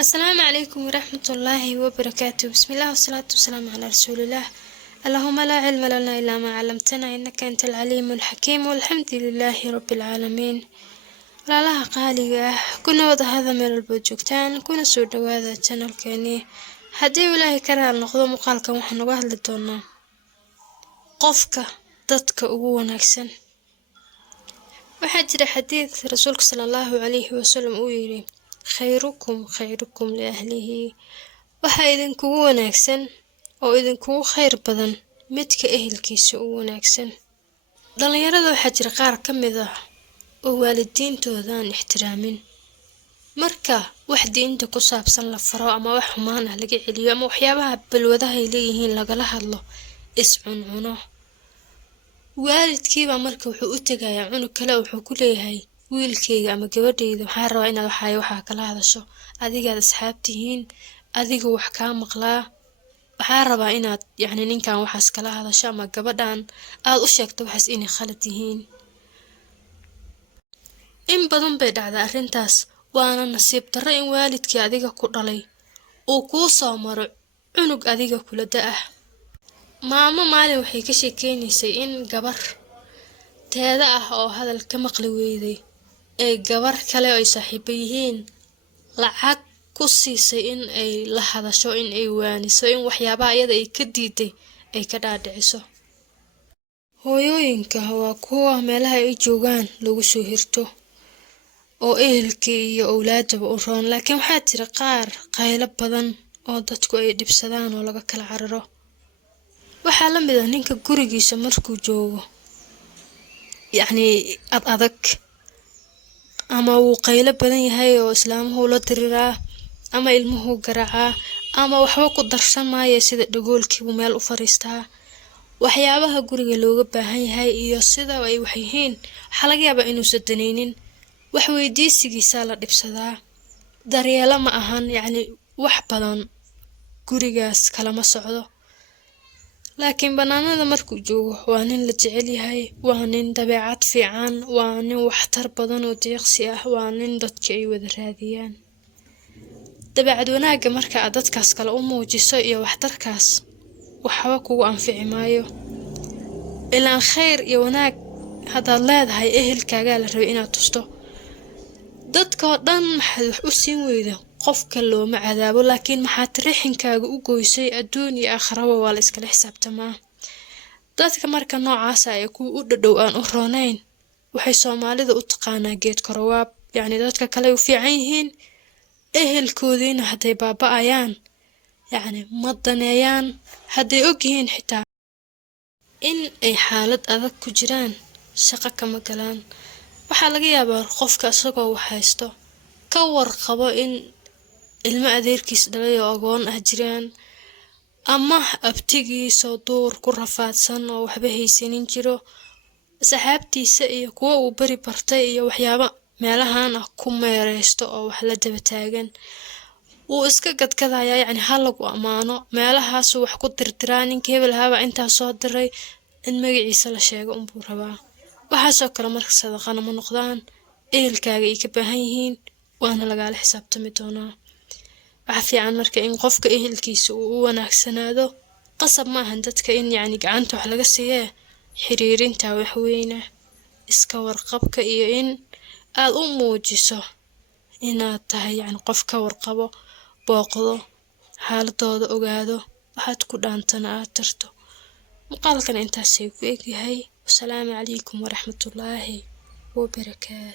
السلام عليكم ورحمة الله وبركاته. بسم الله والصلاة والسلام على رسول الله. اللهم لا علم لنا إلا ما علمتنا إنك أنت العليم الحكيم والحمد لله رب العالمين. walaalaha qaaliga ah kuna wada hada meel walba joogtaan kuna soo dhawaada channelkeeni. haddii ilaahay ka raali noqdo muuqaalkan waxaan uga hadli doonaa qofka dadka ugu wanaagsan. waxaa jira xadiis rasuulka sallallahu alayhi wasallam uu yiri khayrukum li ahlihi, waxa idinkugu wanaagsan oo idinkugu khayr badan midka ehelkiisa ugu wanaagsan. dhalinyarada waxaa jira qaar ka mid ah oo waalidiintooda aan ixtiraamin, marka wax diinta ku saabsan la faro ama wax xumaan ah laga celiyo ama waxyaabaha balwadaha ay leeyihiin lagala hadlo iscuncuno. waalidkiiba marka wuxuu u tagayaa cunug kale, wuxuu ku leeyahay wiilkayga ama gabadhayda waxaa rabaa inaad waxaa kala hadasho, adigaad asxaabtihiin, adiga wax kaa maqlaa, waxaa rabaa inaad ninkan waxaas kala hadasho ama gabadhan aad u sheegto waxaas inay khalad yihiin. in badan bay dhacdaa arrintaas, waana nasiib darro in waalidkii adiga ku dhalay uu kuu soo maro cunug adiga kula da-ah. maamo maalin waxay ka sheekeynaysay in gabar teeda ah oo hadal ka maqli weyday ee gabar kale oo ay saaxiibo yihiin lacag ku siisay in ay la hadasho, in ay waaniso, in waxyaabaha iyada ay ka diiday ay ka dhaadhiciso. hooyooyinka waa kuwa meelaha ay joogaan lagu soo hirto oo ehelkii iyo awlaadaba u roon, laakiin waxaa jira qaar qaylo badan oo dadku ay dhibsadaan oo laga kala cararo. waxaa la mid ah ninka gurigiisa markuu joogo adag ama uu qaylo badan yahay oo islaamuhu la diriraa ama ilmuhu garaacaa ama waxba ku darsan maayo, sida dhagoolkiibu meel u fariistaa. waxyaabaha guriga looga baahan yahay iyo sida ay wax yihiin waxaa laga yaabaa inuusan danaynin. wax weydiisigiisa la dhibsadaa, daryeelo ma ahan, wax badan gurigaas kalama socdo. laakiin banaanada markuu joogo waa nin la jecel yahay, waa nin dabeecad fiican, waa nin waxtar badan oo deeqsi ah, waa nin dadka ay wada raadiyaan. dabeecad wanaagga marka aad dadkaas kale u muujiso iyo waxtarkaas waxba kugu anfici maayo. ilaan khayr iyo wanaag haddaad leedahay ehelkaagaa la rabay inaad tusto. dadkoo dhan maxaad wax u siin weyda qofka looma cadaabo, laakiin maxaad rixinkaaga u goysay adduun iyo aakhiraba waa la iskala xisaabtamaa. dadka marka noocaasa ee kuwa u dhadhow aan u roonayn waxay soomaalida u taqaanaa geed korowaab, dadka kale u fiican yihiin, ehelkoodiina hadday baaba'ayaan ma daneeyaan. hadday ogyihiin xitaa in ay xaalad adag ku jiraan shaqo kama galaan. waxaa laga yaabaa qofka isagoo wax haysto ka warqabo in ilmo adeerkiis dhalay oo agoon ah jiraan, ama abtigiisoo duur ku rafaadsan oo waxba haysanin jiro, saxaabtiisa iyo kuwa uu bari bartay iyo waxyaaba meelahan ah ku meereysto oo wax la daba taagan. wuu iska gadgadayaa, ha lagu ammaano, meelahaasuu wax ku dirdiraa. ninka hebel ahaabaa intaas soo diray, in magaciisa la sheego unbuu rabaa. waxaasoo kale marka sadaqana ma noqdaan, ehelkaaga ay ka baahan yihiin, waana lagaala xisaabtami doonaa. waxa fiican marka in qofka ehelkiisa uu u wanaagsanaado. qasab maahan dadka in gacanta wax laga siiyee, xiriirinta waxweyna, iska warqabka iyo in aad u muujiso inaad tahay qof ka warqabo, booqdo, xaaladooda ogaado, waxaad ku dhaantana aad tarto. muuqaalkan intaasay ku egyahay. wasalaamu calaykum waraxmatullaahi wabarakaatu.